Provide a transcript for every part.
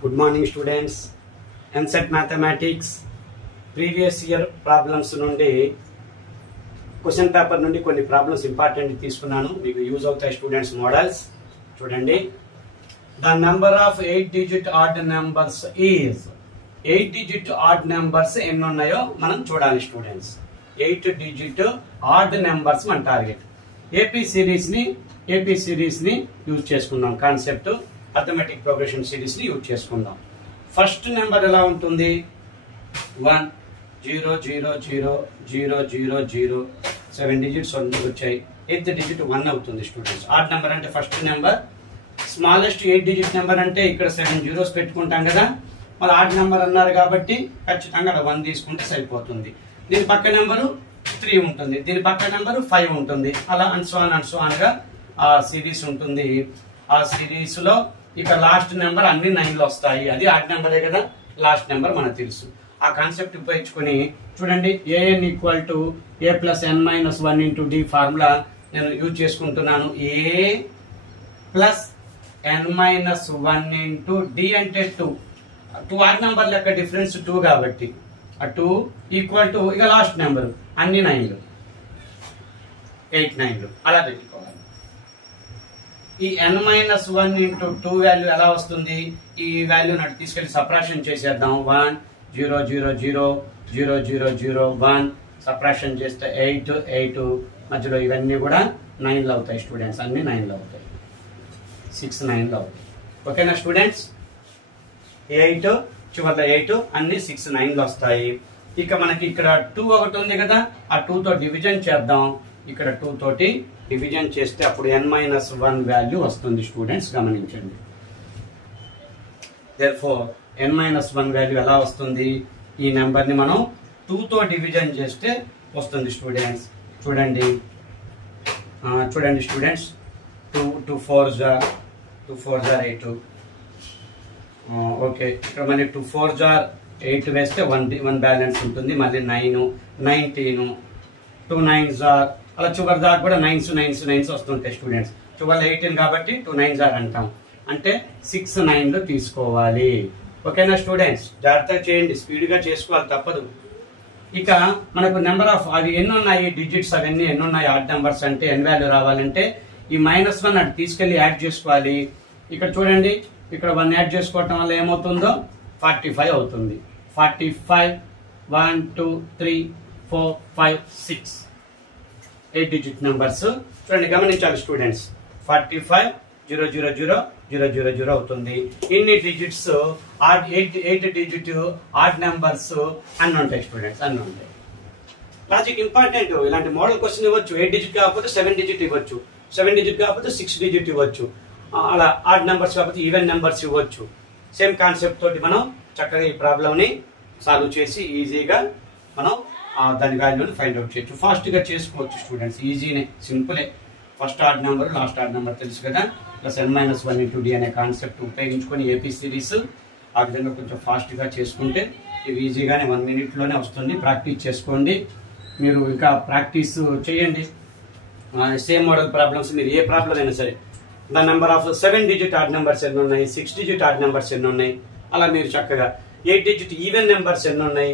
Good morning students. MSET Mathematics previous year problems నుండి question paper నుండి కొన్ని problems important తీసుకున్నాను, మీకు యూజ్ అవుతాయి స్టూడెంట్స్. మోడల్స్ చూడండి. The number of 8 digit odd numbers is 8 digit odd numbers ఎన్ని ఉన్నాయో మనం చూడాలి స్టూడెంట్స్. 8 digit odd numbers మన టార్గెట్. ఏపీ సిరీస్ ని యూజ్ చేసుకుందాం. కాన్సెప్ట్ అర్థమెటిక్ ప్రోగ్రెషన్ సిరీస్ ని యూజ్ చేసుకుందాం. ఫస్ట్ నెంబర్ ఎలా ఉంటుంది? 1 0 0 0 0 0 0 7 digits వచ్చాయి. 8th digit 1 అవుతుంది స్టూడెంట్స్. ఆడ్ నెంబర్ అంటే first number. Smallest 8 digit number అంటే ఇక్కడ 7 zeros పెట్టుకుంటాం కదా. మరి ఆడ్ నెంబర్ అన్నారు కాబట్టి ఖచ్చితంగా 1 తీసుకుంటే సరిపోతుంది. దీని పక్క నెంబరు 3 ఉంటుంది, దీని పక్క నెంబరు 5 ఉంటుంది. అలా అన్సోన్ గా ఆ సిరీస్ ఉంటుంది. ఆ సిరీస్ లో ఇక లాస్ట్ నెంబర్ అన్ని 9 వస్తాయి. అది ఆడ్ నెంబరే కదా, లాస్ట్ నెంబర్ మనకు తెలుసు. ఆ కాన్సెప్ట్ ఉపయోగించుకొని చూడండి. an equal to a plus n minus 1 into d formula నేను యూజ్ చేసుకుంటున్నాను. a plus n minus 1 into d అంటే 2 ఆడ్ నెంబర్ లెక్క డిఫరెన్స్ 2 కాబట్టి ఆ 2 ఈక్వల్ టు ఇక లాస్ట్ నెంబర్ అన్ని 9లు 8 9లు అలా పెట్టుకోవాలి. ఈ n మైనస్ 1 ఇంటూ 2 వాల్యూ ఎలా వస్తుంది? ఈ వాల్యూ నాటి తీసుకెళ్లి సబ్ట్రాక్షన్ చేసేద్దాం. 1 0 0 0 0 0 0 1 సబ్ట్రాక్షన్ చేస్తే 8 8 మధ్యలో ఇవన్నీ కూడా 9లు అవుతాయి స్టూడెంట్స్. అన్ని 9లు అవుతాయి. 6 9లు అవుతాయి. ఓకేనా స్టూడెంట్స్? 8 చివరిలో 8 అన్ని 6 9లు వస్తాయి. ఇక మనకి ఇక్కడ 2 ఒకటి ఉంది కదా, ఆ 2 తో డివిజన్ చేద్దాం. ఇక్కడ 2 తోటి డివిజన్ చేస్తే అప్పుడు n మైనస్ 1 వాల్యూ వస్తుంది స్టూడెంట్స్, గమనించండి. దేర్ఫోర్ n మైనస్ 1 వాల్యూ ఎలా వస్తుంది? ఈ నెంబర్ ని మనం 2 తో డివిజన్ చేస్తే వస్తుంది స్టూడెంట్స్. చూడండి స్టూడెంట్స్. 2 4s are 8. ఓకే, ఇక్కడ మనకి 2 4s are 8 వేస్తే 1 బ్యాలెన్స్ ఉంటుంది. మళ్ళీ 9 19 2 9s are అలా చివరి దాకా కూడా 9s వస్తుంటాయి స్టూడెంట్స్. చివరి 18 కాబట్టి 2 9s are అంటాం. అంటే 6 9లు తీసుకోవాలి. ఓకేనా స్టూడెంట్స్? జాగ్రత్తగా చేయండి, స్పీడ్ గా చేసుకోవాలి, తప్పదు. ఇక మనకు నెంబర్ ఆఫ్ అవి ఎన్ని ఉన్నాయి డిజిట్స్, అవన్నీ ఎన్ని ఉన్నాయి ఆడ్ నెంబర్స్ అంటే n వాల్యూ రావాలంటే ఈ -1 అటు తీసుకెళ్లి యాడ్ చేసుకోవాలి. ఇక్కడ చూడండి, ఇక్కడ 1 యాడ్ చేసుకోవటం వల్ల ఏమవుతుందో 45 అవుతుంది. 45 1 2 3 4 5 6 8 digit నెంబర్స్. చూడండి, గమనించాలి స్టూడెంట్స్. 45 0 0 0 0 0 0 అవుతుంది. ఇన్ని డిజిట్స్ 8 digit ఆడ్ నెంబర్స్ అన్ని ఉంటాయి స్టూడెంట్స్, అన్ని ఉంటాయి. Logic important. ఇలాంటి మోడల్ క్వశ్చన్ ఇవ్వచ్చు. 8 digit కాకపోతే 7 digit ఇవ్వచ్చు, 7 digit కాకపోతే 6 digit ఇవ్వచ్చు. అలా ఆడ్ నెంబర్స్ కాకపోతే ఈవెన్ నెంబర్స్ ఇవ్వచ్చు. సేమ్ కాన్సెప్ట్ తోటి మనం చక్కగా ఈ ప్రాబ్లం ని సాల్వ్ చేసి ఈజీగా మనం దాని వాల్యూని ఫైండ్ అవుట్ చేయొచ్చు. ఫాస్ట్ గా చేసుకోవచ్చు స్టూడెంట్స్, ఈజీనే, సింపులే. First odd number last odd number తెలుసు కదా, plus n minus 1 into d అనే కాన్సెప్ట్ ఉపయోగించుకొని ఏపీ సిరీస్ ఆ విధంగా కొంచెం ఫాస్ట్ గా చేసుకుంటే ఇవి ఈజీగానే 1 minute లోనే వస్తుంది. ప్రాక్టీస్ చేసుకోండి. మీరు ఇంకా ప్రాక్టీస్ చేయండి. సేమ్ మోడల్ ప్రాబ్లమ్స్ మీరు ఏ ప్రాబ్లం అయినా సరే, the number of 7 digit odd numbers ఎన్ని ఉన్నాయి, 6 digit ఆడ్ నెంబర్స్ ఎన్ని ఉన్నాయి, అలా మీరు చక్కగా 8 digit ఈవెన్ నెంబర్స్ ఎన్ని ఉన్నాయి,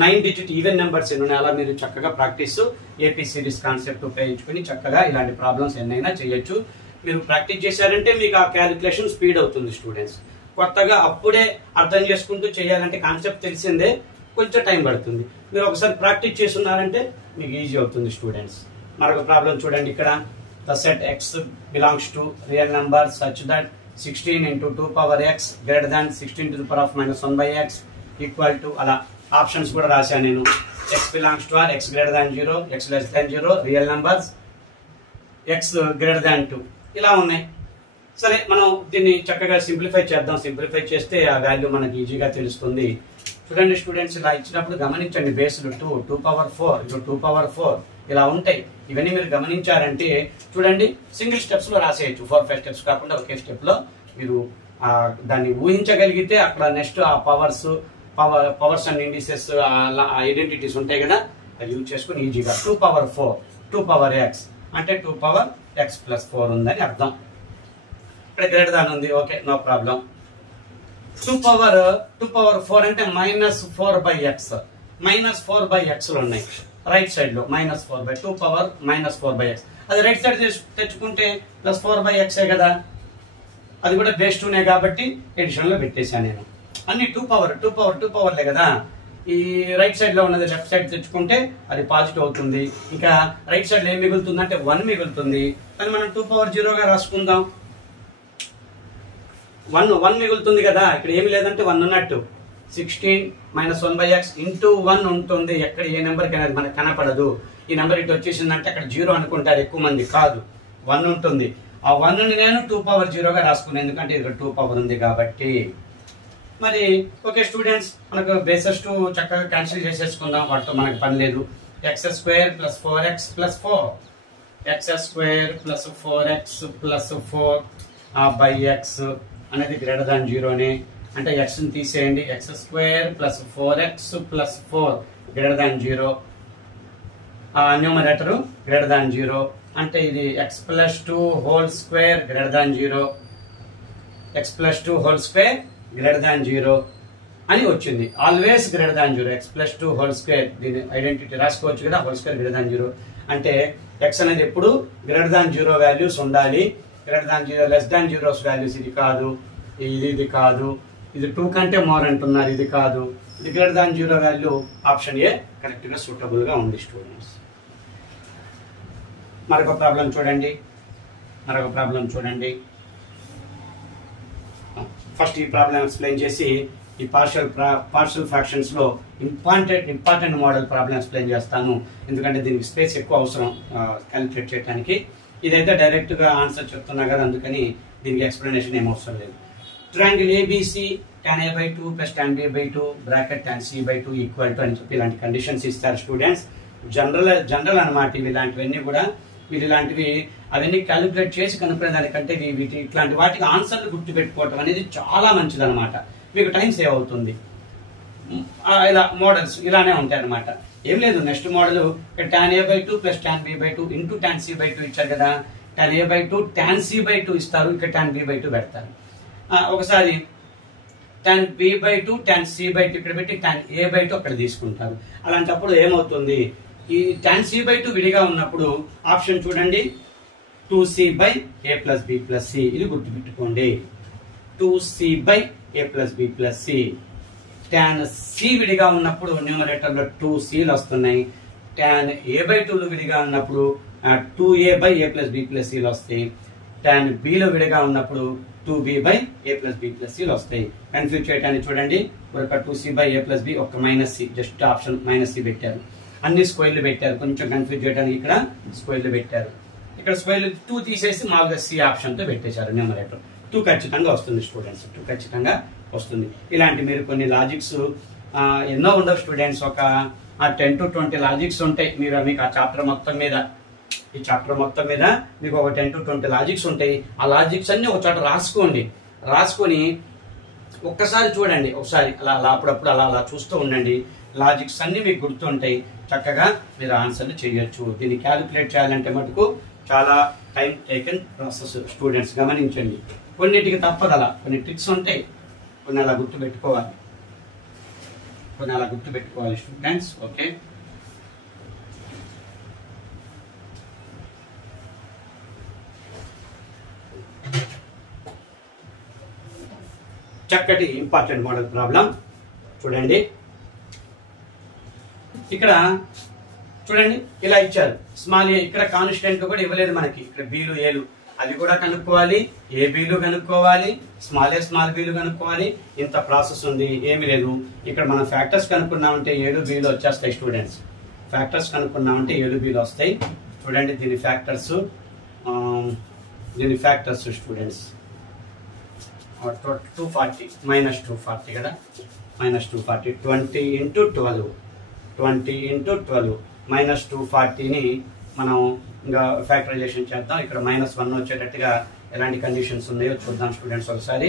9 digit ఈవెన్ నెంబర్స్ ఎన్ని ఉన్నాయి, అలా మీరు చక్కగా ప్రాక్టీస్ ఏపీ సిరీస్ కాన్సెప్ట్ ఉపయోగించుకొని చక్కగా ఇలాంటి ప్రాబ్లమ్స్ ఎన్నైనా చేయొచ్చు. మీరు ప్రాక్టీస్ చేశారంటే మీకు ఆ క్యాలిక్యులేషన్ స్పీడ్ అవుతుంది స్టూడెంట్స్. కొత్తగా అప్పుడే అర్థం చేసుకుంటూ చేయాలంటే కాన్సెప్ట్ తెలిసిందే, కొంచెం టైం పడుతుంది. మీరు ఒకసారి ప్రాక్టీస్ చేస్తున్నారంటే మీకు ఈజీ అవుతుంది స్టూడెంట్స్. మరొక ప్రాబ్లం చూడండి. ఇక్కడ the set x belongs to real number such that 16 into 2 power x greater than 16 to the power of -1 by x equal to, అలా ఆప్షన్స్ కూడా రాశాను నేను. x belongs to r, x greater than 0, x less than 0, real numbers, x greater than 2 ఇలా ఉన్నాయి. సరే, మనం దీన్ని చక్కగా సింప్లిఫై చేద్దాం. సింప్లిఫై చేస్తే ఆ వాల్యూ మనకి ఈజీగా తెలుస్తుంది. చూడండి స్టూడెంట్స్, ఇలా ఇచ్చినప్పుడు గమనించండి. బేస్లు 2 power 4 2 power 4 ఇలా ఉంటాయి. ఇవన్నీ మీరు గమనించారంటే చూడండి, సింగిల్ స్టెప్స్ లో రాసేయచ్చు. 4 5 స్టెప్స్ కాకుండా ఒకే స్టెప్ లో మీరు దాన్ని ఊహించగలిగితే అక్కడ నెక్స్ట్ ఆ పవర్స్ అండ్ ఇండిసెస్ ఐడెంటిటీస్ ఉంటాయి కదా, అది యూజ్ చేసుకుని ఈజీగా 2 power 4 2 power x అంటే 2 power x plus 4 ఉందని అర్థం. ఇక్కడ గ్రేటర్ దాన్ ఉంది, ఓకే, నో ప్రాబ్లం. 2 పవర్ 4 అంటే -4/x. -4/x ఉన్నాయి రైట్ సైడ్ లో. -4/2 పవర్ -4/x. అది రైట్ సైడ్ తెచ్చుకుంటే +4/x కదా, అది కూడా బేస్ 2నే కాబట్టి ఎడిషన్ లో పెట్టేశాను నేను. అన్ని 2 పవర్లే కదా. ఈ రైట్ సైడ్ లో ఉన్నది లెఫ్ట్ సైడ్ తెచ్చుకుంటే అది పాజిటివ్ అవుతుంది. ఇంకా రైట్ సైడ్ లో ఏం మిగులుతుంది అంటే 1 మిగులుతుంది. కానీ మనం 2 పవర్ 0 గా రాసుకుందాం. 1 మిగులుతుంది కదా, ఇక్కడ ఏమి లేదంటే 1 ఉన్నట్టు. 16 -1/x ఇంటూ 1 ఉంటుంది. ఎక్కడ ఏ నెంబర్ కి అనేది మనకు కనపడదు. ఈ నెంబర్ ఇటు వచ్చేసిందంటే అక్కడ 0 అనుకుంటారు ఎక్కువ మంది. కాదు, 1 ఉంటుంది. ఆ 1 ని నేను 2 పవర్ 0 గా రాసుకున్నాను, ఎందుకంటే ఇక్కడ 2 పవర్ ఉంది కాబట్టి. మరి ఓకే స్టూడెంట్స్, మనకు బేసెస్ 2 చక్కగా క్యాన్సిల్ చేసేసుకుందాం, వాటితో మనకు పని లేదు. x² + 4x + 4 x² + 4x + 4 x అనేది గ్రేటర్ దాన్ 0నే. అంటే x ని తీసేయండి. x² + 4x + 4 greater than 0. Numerator greater than 0 అంటే ఇది x + 2 whole square greater than 0. x + 2 whole square greater than 0 అని వచ్చింది. Always greater than 0. x + 2 whole square, దీని identity రాసుకోవచ్చు కదా. హోల్ స్క్వేర్ గ్రేటర్ దాన్ 0 అంటే x అనేది ఎప్పుడు గ్రేటర్ దాన్ 0 వాల్యూస్ ఉండాలి. Greater than 0 less than 0 values ఇది కాదు, ఇది కాదు. ఇది 2 కంటే మోర్ అంటున్నారు, ఇది కాదు. ఇది greater than 0 value option A correct గా సూటబుల్ గా ఉంది స్టూడెంట్స్. మరొక ప్రాబ్లం చూడండి. ఫస్ట్ ఈ ప్రాబ్లం ఎక్స్ప్లెయిన్ చేసి ఈ పార్షల్ ఫ్రాక్షన్స్ లో ఇంపార్టెంట్ మోడల్ ప్రాబ్లం ఎక్స్ప్లెయిన్ చేస్తాను, ఎందుకంటే దీనికి స్పేస్ ఎక్కువ అవసరం క్యాలిక్యులేట్ చేయడానికి. ఇదైతే డైరెక్ట్ గా ఆన్సర్ చెప్తున్నా కదా, అందుకని దీనికి ఎక్స్ప్లెనేషన్ ఏం అవసరం లేదు. Triangle ABC tan A/2 + tan B/2 bracket tan C/2 equal to అని చెప్పి ఇలాంటి కండిషన్స్ ఇస్తారు స్టూడెంట్స్. జనరల్ అన్నమాట ఇవి. ఇలాంటివన్నీ కూడా వీటి ఇలాంటివి అవన్నీ క్యాలిక్యులేట్ చేసి కనుక్కునే దానికంటే వీటి ఇట్లాంటి వాటికి ఆన్సర్లు గుర్తుపెట్టుకోవటం అనేది చాలా మంచిది అనమాట. మీకు టైం సేవ్ అవుతుంది. ఇలా మోడల్స్ ఇలానే ఉంటాయి అనమాట. ఏం లేదు, next model tan A/2 + tan B/2 into tan C/2 ఇచ్చారు కదా. tan A/2 tan C/2 ఇస్తారు, ఇక్కడ tan B/2 పెడతారు. ఒకసారి tan B/2 tan C/2 ఇక్కడ పెట్టి tan A/2 అక్కడ తీసుకుంటారు. అలాంటప్పుడు ఏమవుతుంది, ఈ tan C/2 విడిగా ఉన్నప్పుడు ఆప్షన్ చూడండి, 2C/A + B + C. ఇది గుర్తుపెట్టుకోండి, 2C/A + B + C. tan C విడిగా ఉన్నప్పుడు న్యూమరేటర్ లో 2Cలు వస్తున్నాయి. tan A/2 విడిగా ఉన్నప్పుడు 2A/A + B + Cలు వస్తాయి. tan B లో విడిగా ఉన్నప్పుడు 2B/A + B + Cలు వస్తాయి. కన్ఫ్యూజ్ చేయడానికి చూడండి, ఒక 2C/A + B, ఒక -C, జస్ట్ ఆప్షన్ -C పెట్టారు. అన్ని స్క్వేర్లు పెట్టారు, కొంచెం కన్ఫ్యూజ్ చేయడానికి ఇక్కడ స్క్వేర్లు పెట్టారు. ఇక్కడ స్క్వేర్లు 2 తీసేసి మామూలుగా C ఆప్షన్ తో పెట్టేశారు న్యూమరేటర్. 2 ఖచ్చితంగా వస్తుంది స్టూడెంట్స్, 2 ఖచ్చితంగా వస్తుంది. ఇలాంటి మీరు కొన్ని లాజిక్స్ ఎన్నో ఉండవు స్టూడెంట్స్, ఒక 10 to 20 లాజిక్స్ ఉంటాయి. మీకు ఆ చాప్టర్ మొత్తం మీద, ఈ చాప్టర్ మొత్తం మీద మీకు ఒక 10 to 20 లాజిక్స్ ఉంటాయి. ఆ లాజిక్స్ అన్ని ఒక చోట రాసుకొని ఒక్కసారి చూడండి, ఒకసారి అలా అప్పుడప్పుడు అలా చూస్తూ ఉండండి. లాజిక్స్ అన్ని మీకు గుర్తుంటాయి, చక్కగా మీరు ఆన్సర్లు చేయొచ్చు. దీన్ని క్యాలిక్యులేట్ చేయాలంటే మటుకు చాలా టైం టేకెన్ ప్రాసెస్ స్టూడెంట్స్, గమనించండి. కొన్నిటికి తప్పదు, అలా కొన్ని ట్రిక్స్ ఉంటాయి, కొన్ని అలా గుర్తుపెట్టుకోవాలి స్టూడెంట్స్. ఓకే, చక్కటి ఇంపార్టెంట్ మోడల్ ప్రాబ్లం చూడండి. ఇక్కడ చూడండి, ఇలా ఇచ్చారు. స్మాల్ ఏ, ఇక్కడ కాన్స్టెంట్ కూడా ఇవ్వలేదు మనకి. ఇక్కడ బీలు ఏలు అది కూడా కనుక్కోవాలి, ఏ బీలు కనుక్కోవాలి, స్మాల్ బీలు కనుక్కోవాలి. ఇంత ప్రాసెస్ ఉంది, ఏమి లేదు. ఇక్కడ మనం ఫ్యాక్టర్స్ కనుక్కున్నామంటే 7 బీలు వచ్చేస్తాయి స్టూడెంట్స్. ఫ్యాక్టర్స్ కనుక్కున్నామంటే 7 బీలు వస్తాయి. చూడండి దీని ఫ్యాక్టర్స్ స్టూడెంట్స్ 240 -240 కదా, -240 20 × 12 -240ని మనం ఇంకా ఫ్యాక్టరైజేషన్ చేద్దాం. ఇక్కడ -1 వచ్చేటట్టుగా ఎలాంటి కండిషన్స్ ఉన్నాయో చూద్దాం స్టూడెంట్స్ ఒకసారి.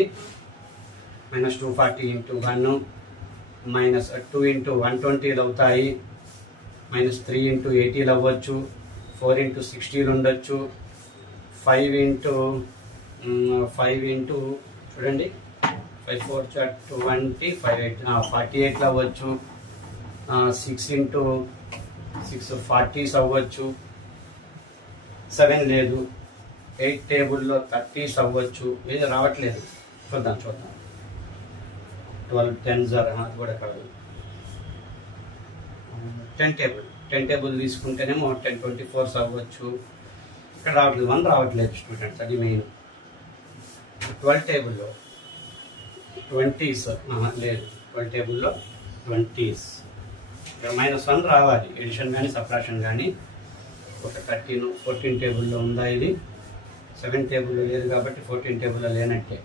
-240 × 1 -2 × 120 అవుతాయి. -3 × 80 అవ్వచ్చు. 4 × 60 ఉండొచ్చు. 5 × చూడండి 5 4 20, 5 8 48 అవ్వచ్చు. 6 into 6 40s అవ్వచ్చు. 7 లేదు. 8 టేబుల్లో 30s అవ్వచ్చు. ఏది రావట్లేదు, చూద్దాం 12 10s అది కూడా కాదు. 10 టేబుల్ తీసుకుంటేనేమో 10 24s అవ్వచ్చు. ఇక్కడ రావట్లేదు, 1 రావట్లేదు స్టూడెంట్స్, అది మెయిన్. 12 టేబుల్లో 20s లేదు. 12 టేబుల్లో 20s. ఇక్కడ -1 రావాలి, ఎడిషన్ కానీ సబ్ట్రాక్షన్ కానీ. ఒక 13 14 టేబుల్లో ఉందా ఇది? 7 టేబుల్లో లేదు కాబట్టి 14 టేబుల్లో లేనట్టే.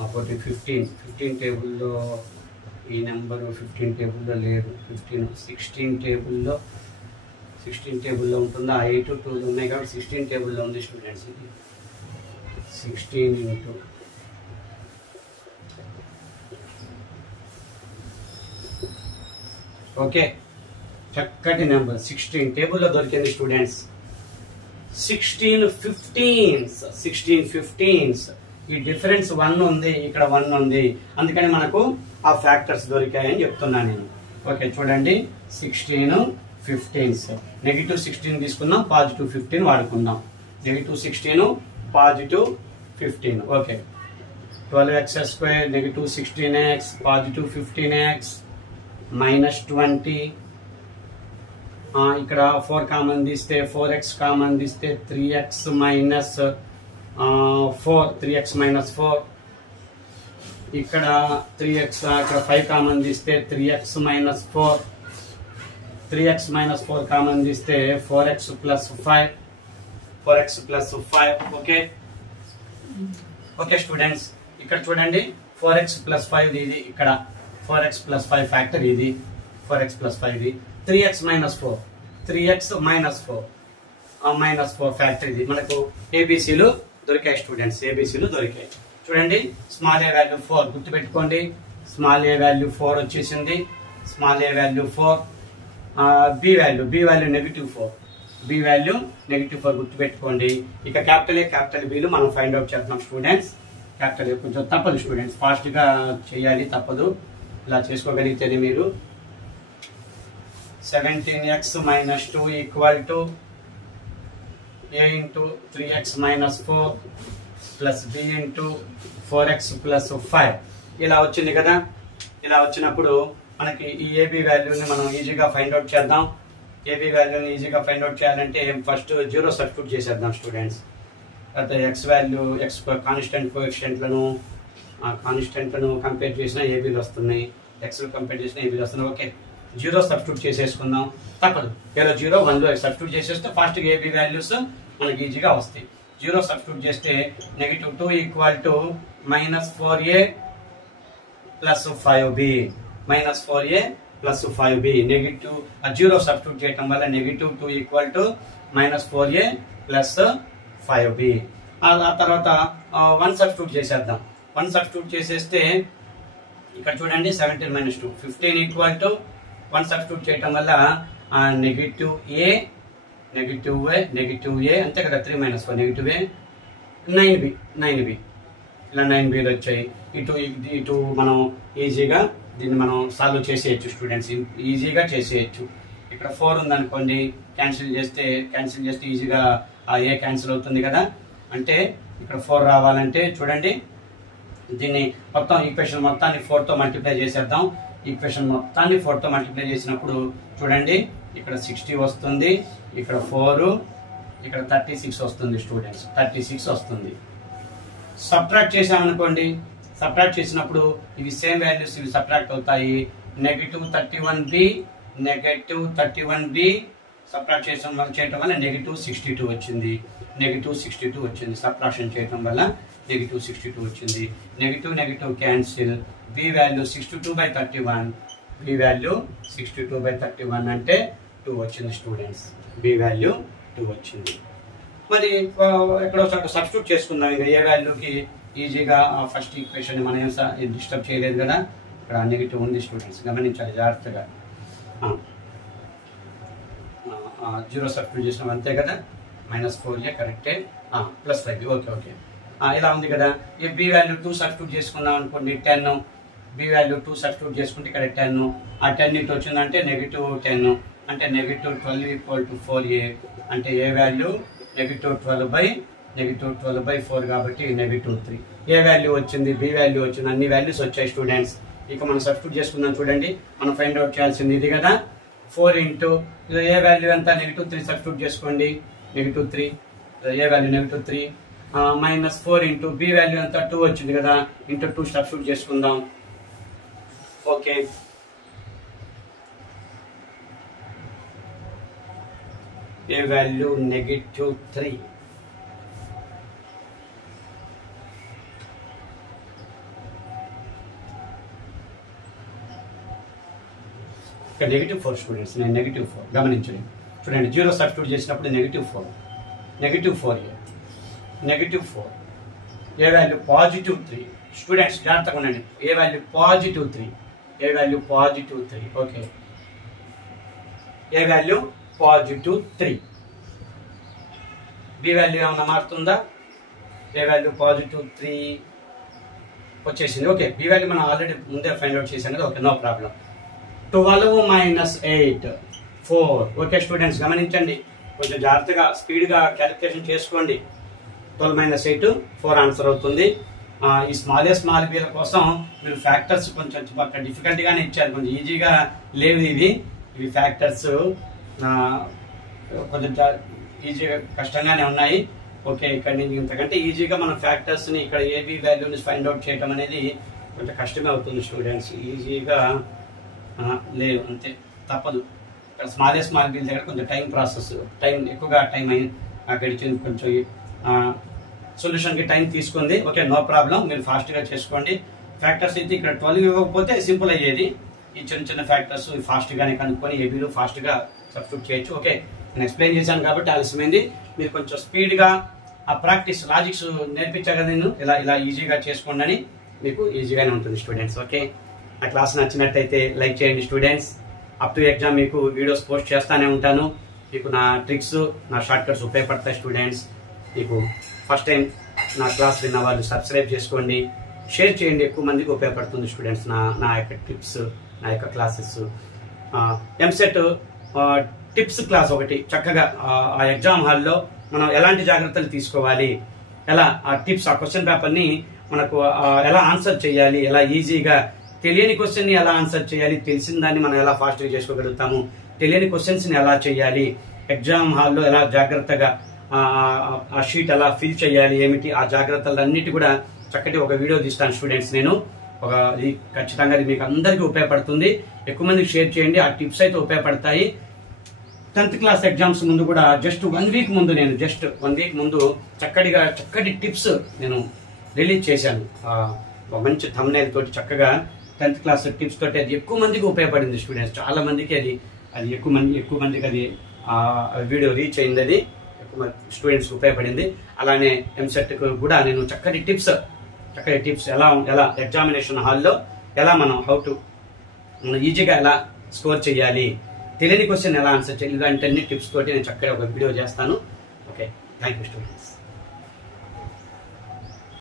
15 టేబుల్లో ఈ నెంబరు 15 టేబుల్లో లేదు. 16 టేబుల్లో ఉంటుందా? 8 2 ఉన్నాయి కాబట్టి 16 టేబుల్లో ఉంది స్టూడెంట్స్. ఇది 16 into ఓకే, చక్కటి నెంబర్ 16 టేబుల్లో దొరికింది స్టూడెంట్స్. 16 15s. ఈ డిఫరెన్స్ 1 ఉంది, ఇక్కడ 1 ఉంది, అందుకని మనకు ఆ ఫ్యాక్టర్స్ దొరికాయని చెప్తున్నాను నేను. ఓకే చూడండి, 16 15s. -16 తీసుకుందాం, +15 వాడుకుందాం. -16 +15. Okay, 12x² -16x +15x -20. ఇక్కడ 4 కామన్ తీస్తే 4x కామన్ తీస్తే 3x -4. ఇక్కడ 3x, ఇక్కడ 5 కామన్ తీస్తే 3x -4. 3x -4 కామన్ తీస్తే 4x + 5. ఓకే స్టూడెంట్స్, ఇక్కడ చూడండి 4x + 5 ఇది, ఇక్కడ 4x + 5 ఫ్యాక్టర్ ఇది, 4x + 5 ఇది. 3x -4 ఫ్యాక్టర్ ఇది. మనకు ఏబిసిలు దొరికాయి స్టూడెంట్స్, ఏబిసిలు దొరికాయి. చూడండి, స్మాల్ ఏ వాల్యూ 4 గుర్తుపెట్టుకోండి. స్మాల్ ఏ వాల్యూ 4 వచ్చేసింది. Small A value 4. B value -4. B value -4 గుర్తుపెట్టుకోండి. ఇక క్యాపిటల్ ఏ క్యాపిటల్ బిలు మనం ఫైండ్ అవుట్ చేద్దాం స్టూడెంట్స్. క్యాపిటల్ ఏ కొంచెం తప్పదు స్టూడెంట్స్, ఫాస్ట్ గా చేయాలి, తప్పదు. ఇలా చేసుకోగలిగితేనే మీరు. 17x - 2 = a into 3x - 4 plus b into 4x + 5. ఇలా వచ్చింది కదా. ఇలా వచ్చినప్పుడు మనకి ఈ ఏబి వాల్యూని మనం ఈజీగా ఫైండ్ అవుట్ చేద్దాం. ఏబి వాల్యూని ఈజీగా ఫైండ్ అవుట్ చేయాలంటే ఫస్ట్ 0 సబ్స్టిట్యూట్ చేసేద్దాం స్టూడెంట్స్. తర్వాత ఎక్స్ వాల్యూ, ఎక్స్ కాన్స్టెంట్ కోఎఫిషియెంట్లను కంపేర్ చేసిన ఏబీలు వస్తున్నాయి, ఎక్స్ కంపేర్ చేసిన ఏబీలు వస్తున్నాయి. ఓకే, 0 సబ్స్టిట్యూట్ చేసేసుకుందాం, తప్పదు. 0 1లో సబ్స్టిట్యూట్ చేసేస్తే ఫాస్ట్గా ఏబీ వాల్యూస్ మనకి ఈజీగా వస్తాయి. 0 సబ్స్టిట్యూట్ చేస్తే -2 = -4a + 5b. -4a + 5b. Negative 0 substitute చేయటం వల్ల -2 = -4a + 5b. ఆ తర్వాత 1 సబ్స్టిట్యూట్ చేసేద్దాం. 1 సబ్స్టిట్యూట్ చేసేస్తే ఇక్కడ చూడండి 17 - 2 15 = 1 సబ్స్టిట్యూట్ చేయటం వల్ల -a అంతే కదా. 3 - 4 -a 9b. ఇలా 9bలు వచ్చాయి. ఇటు మనం ఈజీగా దీన్ని మనం సాల్వ్ చేసేయచ్చు స్టూడెంట్స్, ఈజీగా చేసేయచ్చు. ఇక్కడ 4 ఉందనుకోండి, క్యాన్సిల్ చేస్తే ఈజీగా ఆ ఏ క్యాన్సిల్ అవుతుంది కదా. అంటే ఇక్కడ 4 రావాలంటే చూడండి, దీన్ని మొత్తం ఈక్వేషన్ మొత్తాన్ని 4తో మల్టిప్లై చేసేద్దాం. ఈక్వేషన్ మొత్తాన్ని 4తో మల్టిప్లై చేసినప్పుడు చూడండి, ఇక్కడ 60 వస్తుంది, ఇక్కడ 4, ఇక్కడ 36 వస్తుంది స్టూడెంట్స్. 36 వస్తుంది. సబ్ట్రాక్ట్ చేసామనుకోండి, సబ్ట్రాక్ట్ చేసినప్పుడు ఇవి సేమ్ వాల్యూస్, ఇవి సబ్ట్రాక్ట్ అవుతాయి. -31b సబ్ట్రాక్ట్ చేయడం వల్ల -62 వచ్చింది. సబ్ట్రాక్షన్ చేయడం వల్ల -62 వచ్చింది. Negative cancel. B value 62/31. B value 62/31 అంటే 2 వచ్చింది స్టూడెంట్స్. బి వాల్యూ 2 వచ్చింది. మరి ఎక్కడో సబ్స్టిట్యూట్ చేసుకుందాం. ఇక ఏ వాల్యూకి ఈజీగా ఫస్ట్ ఈక్వేషన్ మనం ఏం డిస్టర్బ్ చేయలేదు కదా. ఇక్కడ నెగిటివ్ ఉంది స్టూడెంట్స్, గమనించాలి జాగ్రత్తగా. 0 సబ్స్టిట్యూట్ చేసినాం అంతే కదా. -4a కరెక్టే, +5b. ఓకే. ఇలా ఉంది కదా. ఈ బి వాల్యూ 2 సబ్స్టిట్యూట్ చేసుకున్నాం అనుకోండి 10, బి వాల్యూ 2 సబ్స్టిట్యూట్ చేసుకుంటే ఇక్కడ 10, ఆ 10 ఇటు వచ్చిందంటే -10 అంటే -12 = 4a అంటే ఏ వాల్యూ -12/4 కాబట్టి -3. ఏ వాల్యూ వచ్చింది, బి వాల్యూ వచ్చింది, అన్ని వాల్యూస్ వచ్చాయి స్టూడెంట్స్. ఇక మనం సబ్స్టిట్యూట్ చేసుకుందాం చూడండి. మనం ఫైండ్ అవుట్ చేయాల్సింది ఇది కదా. 4 ఇంటూ ఏ వాల్యూ ఎంత -3 సబ్స్టిట్యూట్ చేసుకోండి, -3 ఏ వాల్యూ -3 -4 ఇంటూ బి వాల్యూ ఎంత 2 వచ్చింది కదా, ఇంటూ 2 సబ్స్టిట్యూట్ చేసుకుందాం. Okay, A value -3. -4 స్టూడెంట్స్, నేను -4 గమనించండి. చూడండి 0 సబ్స్టిట్యూట్ చేసినప్పుడు -4 ఏ వాల్యూ +3 స్టూడెంట్స్ జాగ్రత్తగా ఉండండి. A value +3 okay, A value +3 B value ఏమన్నా మారుతుందా, ఏ వాల్యూ +3 వచ్చేసింది. ఓకే, బి వాల్యూ మనం ఆల్రెడీ ముందే ఫైండ్ అవుట్ చేసాం కదా. Okay, no problem. 12 - 8 4. Okay students గమనించండి, కొంచెం జాగ్రత్తగా స్పీడ్గా క్యాలిక్యులేషన్ చేసుకోండి. 12 - 8 4 ఆన్సర్ అవుతుంది. ఈ స్మాల్ బీల కోసం మీరు ఫ్యాక్టర్స్ కొంచెం డిఫికల్ట్ గానే ఇచ్చారు, కొంచెం ఈజీగా లేవు ఇవి ఫ్యాక్టర్స్ కొంచెం ఈజీగా కష్టంగానే ఉన్నాయి. ఓకే, ఇక్కడ నుంచి ఇంతకంటే ఈజీగా మనం ఫ్యాక్టర్స్ ని ఇక్కడ ఏబి వాల్యూని ఫైండ్ అవుట్ చేయడం అనేది కొంచెం కష్టమే అవుతుంది స్టూడెంట్స్. ఈజీగా లేవు, అంతే తప్పదు. ఇక్కడ స్మాల్ బీల్ దగ్గర కొంచెం టైం ఎక్కువగా టైం గడిచింది, కొంచెం సొల్యూషన్ కి టైం తీసుకుంది. ఓకే, నో ప్రాబ్లం, మీరు ఫాస్ట్ గా చేసుకోండి. ఫ్యాక్టర్స్ అయితే ఇక్కడ 12 ఇవ్వకపోతే సింపుల్ అయ్యేది. ఈ చిన్న ఫ్యాక్టర్స్ ఫాస్ట్ గానే కనుక్కొని ఏబీలు ఫాస్ట్ గా సబ్స్టిట్యూట్ చేయొచ్చు. ఓకే, నేను ఎక్స్ప్లెయిన్ చేశాను కాబట్టి ఆలస్యమైంది. మీరు కొంచెం స్పీడ్ గా ఆ ప్రాక్టీస్ లాజిక్స్ నేర్పించా కదా నేను, ఇలా ఈజీగా చేసుకోండి అని మీకు ఈజీగానే ఉంటుంది స్టూడెంట్స్. ఓకే, నా క్లాస్ నచ్చినట్టయితే లైక్ చేయండి స్టూడెంట్స్. అప్ టు ఎగ్జామ్ మీకు వీడియోస్ పోస్ట్ చేస్తానే ఉంటాను. మీకు నా ట్రిక్స్, నా షార్ట్ కట్స్ ఉపయోగపడతాయి స్టూడెంట్స్. మీకు ఫస్ట్ టైం నా క్లాస్ విన్న వాళ్ళు సబ్స్క్రైబ్ చేసుకోండి, షేర్ చేయండి, ఎక్కువ మందికి ఉపయోగపడుతుంది స్టూడెంట్స్ నా యొక్క టిప్స్, నా యొక్క క్లాసెస్. ఎంసెట్ టిప్స్ క్లాస్ ఒకటి చక్కగా ఆ ఎగ్జామ్ హాల్లో మనం ఎలాంటి జాగ్రత్తలు తీసుకోవాలి, ఎలా ఆ టిప్స్, ఆ క్వశ్చన్ పేపర్ని మనకు ఎలా ఆన్సర్ చేయాలి, ఎలా ఈజీగా తెలియని క్వశ్చన్ ని ఎలా ఆన్సర్ చేయాలి, తెలిసిన దాన్ని మనం ఎలా ఫాస్ట్ గా చేసుకోగలుగుతాము, తెలియని క్వశ్చన్స్ ని ఎలా చేయాలి, ఎగ్జామ్ హాల్లో ఎలా జాగ్రత్తగా ఆ షీట్ ఎలా ఫిల్ చేయాలి, ఏమిటి ఆ జాగ్రత్తలన్నిటి కూడా చక్కటి ఒక వీడియో తీస్తాను స్టూడెంట్స్ నేను. ఖచ్చితంగా అది మీకు అందరికీ ఉపయోగపడుతుంది. ఎక్కువ మందికి షేర్ చేయండి, ఆ టిప్స్ అయితే ఉపయోగపడతాయి. 10th క్లాస్ ఎగ్జామ్స్ ముందు కూడా జస్ట్ 1 వీక్ ముందు నేను చక్కటి టిప్స్ నేను రిలీజ్ చేశాను. ఒక మంచి థంబ్నైల్ తోటి చక్కగా 10th క్లాస్ టిప్స్ తోటి అది ఎక్కువ మందికి ఉపయోగపడింది స్టూడెంట్స్. చాలా మందికి అది ఎక్కువ మందికి అది వీడియో రీచ్ అయింది, అది ఎక్కువ స్టూడెంట్స్ ఉపయోగపడింది. అలానే ఎంసెట్ కూడా నేను చక్కటి టిప్స్ ఎలా ఎగ్జామినేషన్ హాల్లో ఎలా మనం మనం ఈజీగా ఎలా స్కోర్ చేయాలి, తెలియని క్వశ్చన్ ఎలా ఆన్సర్ చేయాలి, ఇలాంటి టిప్స్ తోటి నేను చక్కగా ఒక వీడియో చేస్తాను. Okay, thank you students.